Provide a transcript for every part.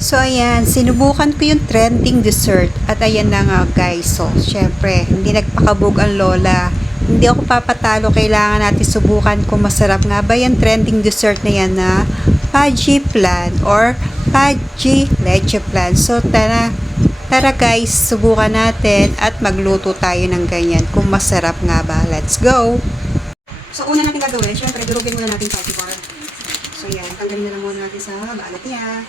So, ayan, sinubukan ko yung trending dessert at ayan na nga guys. So, syempre, hindi nagpakabog ang lola. Hindi ako papatalo, kailangan natin subukan kung masarap nga ba yung trending dessert na yan na Paji Plan or Paji Leche Plan. So, tara guys, subukan natin at magluto tayo ng ganyan kung masarap nga ba. Let's go! So, una natin gagawin, syempre, durugin muna natin Paji Bar. So, yan, tanggalin na lang muna natin sa maalat niya.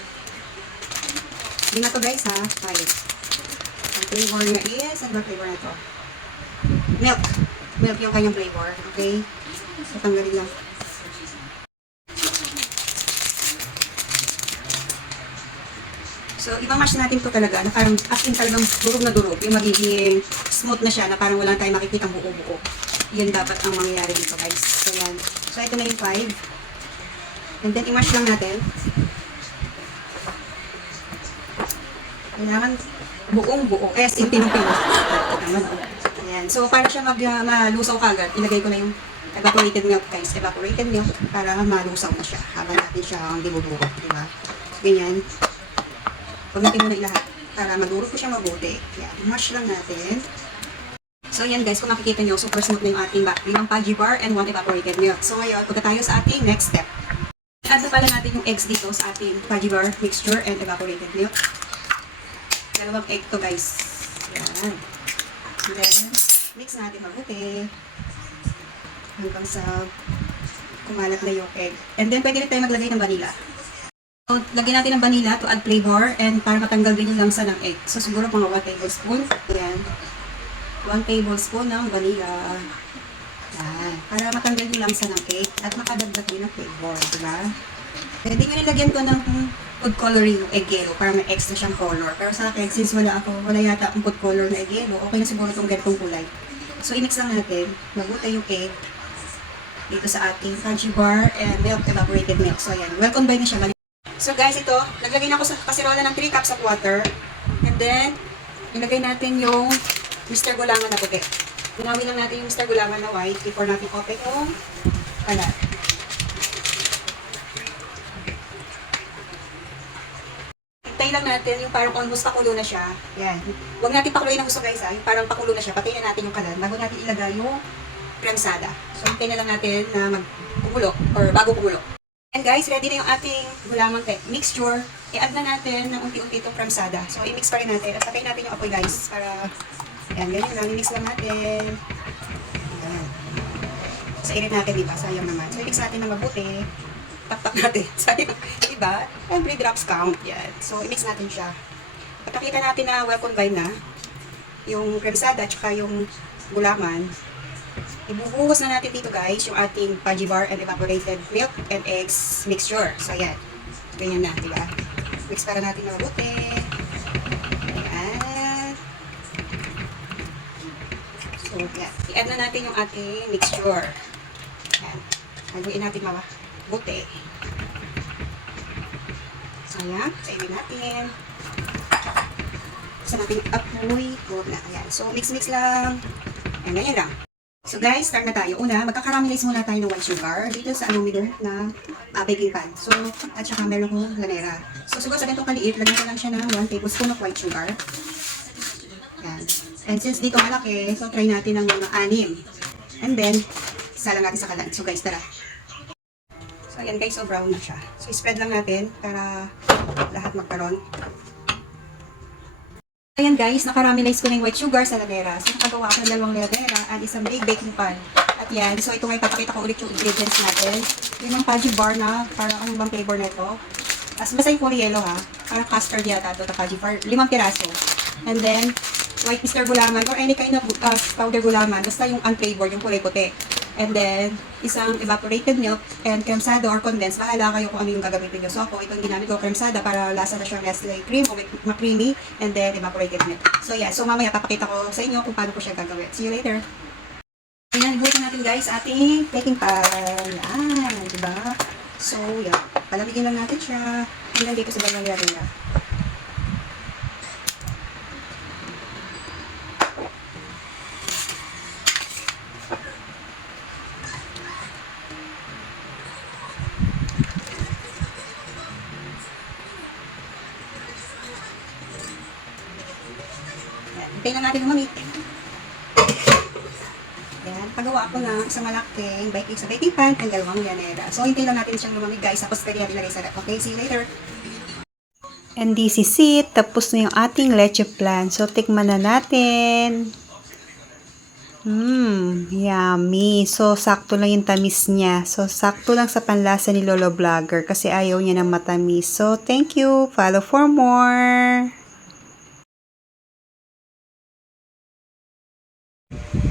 Hindi na to guys ha, tayo. Ang flavor niya is, ano ba flavor na to? Milk. Milk yung kanyang flavor, okay? So, tanggalin lang. So, ibang-mash natin to talaga, na parang as in talagang durog na durog. Yung magiging smooth na siya, na parang wala tayong makikita buo-buo. Yun dapat ang mangyayari dito guys. So, yan. So, ito na yung 5. And then, i-mash lang natin. Kailangan buong buo. Eh, yung pinong-pino. Ayan. So, para siya malusaw kagad, ilagay ko na yung evaporated milk, guys. Evaporated milk para malusaw na siya. Habang natin siya ang dibubuo. Diba? So, ganyan. Huwag natin muna ilahat. Para magurot ko siya mabuti. Ayan. Mash lang natin. So, ayan guys. Kung makikita nyo, super smooth na yung ating limang Paji bar and 1 evaporated milk. So, ngayon, punta tayo sa ating next step. Add na pala natin yung eggs dito sa ating Paji bar mixture and evaporated milk. Dalawang egg to guys. Yan. And then, mix natin mabuti. Hanggang sa kumalat na yung egg. And then, pwede rin tayo maglagay ng vanilla. So, lagyan natin ng vanilla to add flavor and para matanggal din yung langsa ng egg. So, siguro mga 1 tablespoon. Yan. 1 tablespoon ng vanilla. Yan. Para matanggal yung langsa ng egg at makadagdag din ng flavor. Diba? Pwede nyo nilagyan ko ng food coloring yung egg yellow para may extra siyang color. Pero sa akin, since wala yata akong food color na egg yellow, okay na siguro itong ganitong kulay. So, i-mix lang natin. Mabuti yung egg dito sa ating Paji bar and milk, evaporated milk. So, ayan. Well combined na siya. So, guys, ito. Naglagay na ako sa kasirola ng 3 cups of water. And then, ilagay natin yung Mr. Gulangan na puti. Ginawin lang natin yung Mr. Gulangan na white before natin open yung kalat. Lang natin yung parang almost pakulo na siya. Yan. Huwag natin pakuluin ng gusto guys ha. Yung parang pakulo na siya. Patayin na natin yung kalan bago natin ilagay yung prensada. So, hintayin na lang natin na magkumulo or bago kumulo. And guys, ready na yung ating gulamang mixture. I-add na natin ng unti-unti itong prensada. So, i-mix pa rin natin. At patayin natin yung apoy guys. Para, yan, ganyan lang. I-mix lang natin. Yan. Sa irit natin, diba? Sayang naman. So, i-mix natin na mabuti. Tak natin. Sayang. Diba? Every drops count. Yan. So, i-mix natin siya. At nakita natin na well combined na yung prensada at saka yung gulaman. Ibubuhos na natin dito guys yung ating Paji bar and evaporated milk and eggs mixture. So, yan. Ganyan na. Diba? Mix para natin na mabuti. Ayan. So, yan. I-add na natin yung ating mixture. Yan. Haluin natin mabuti. Ayan, saibin natin. Sa natin apoy. Huwag na. Ayan. So, mix-mix lang. Ayan, ganyan lang. So, guys, start na tayo. Una, magkakaramelize muna tayo ng white sugar dito sa aluminum na baking pan. So, at saka meron kong lanera. So, siguro sa ganitong kaliit, lagyan ko lang siya ng 1 tablespoon of white sugar. Ayan. And since dito malaki, so try natin ng mga 6. And then, isa lang natin sa kalan. So, guys, tara. So, ayan guys, so brown na siya. So, spread lang natin para lahat magkaroon. Ayan guys, nakaramelize ko na yung white sugar sa lanera. So, nakagawa ako ng 2 lanera at isang big baking pan. At yan, so ito ngayon papakita ko ulit yung ingredients natin. Yung Paji bar na, parang ang bang flavor na ito. As basta yung puro yellow ha. Parang custard yata ito, Paji bar. 5 piraso. And then, white Mr. Gulaman or any kind of powder gulaman. Basta yung unflavored, yung kulay puti. And then, isang evaporated milk and kremsada or condensed. Bahala kayo kung ano yung gagamitin nyo. So ako, ito yung ginamit ko, kremsada para lasa na siyang Nestle cream o ma-creamy. And then, evaporated milk. So yeah, so mamaya papakita ko sa inyo kung paano ko siya gagawin. See you later. Ayan, buhutin natin guys ating baking pan. Yan, diba? So, yeah. Palamigin lang natin siya. Hanggang dito sa dalawang lalera. Hintayin na natin lumamig. Yan, pagawa ako ng isang malaking baking pan and dalawang yanera. So, hintayin lang natin siyang lumamig guys, tapos pwede natin ilagay sa ref. Okay, see you later. And this is it. Tapos na yung ating leche flan. So, tikman na natin. Yummy. So, sakto lang yung tamis niya. So, sakto lang sa panlasa ni Lolo Vlogger kasi ayaw niya ng matamis. So, thank you. Follow for more.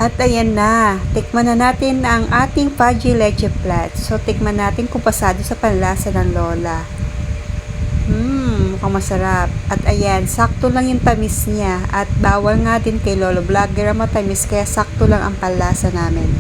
At ayan na. Tikman na natin ang ating fudgy leche flan. So, tikman natin kung pasado sa panlasa ng Lola. Mukhang masarap. At ayan, sakto lang yung tamis niya. At bawal nga din kay Lolo Vlogger ang matamis, kaya sakto lang ang panlasa namin.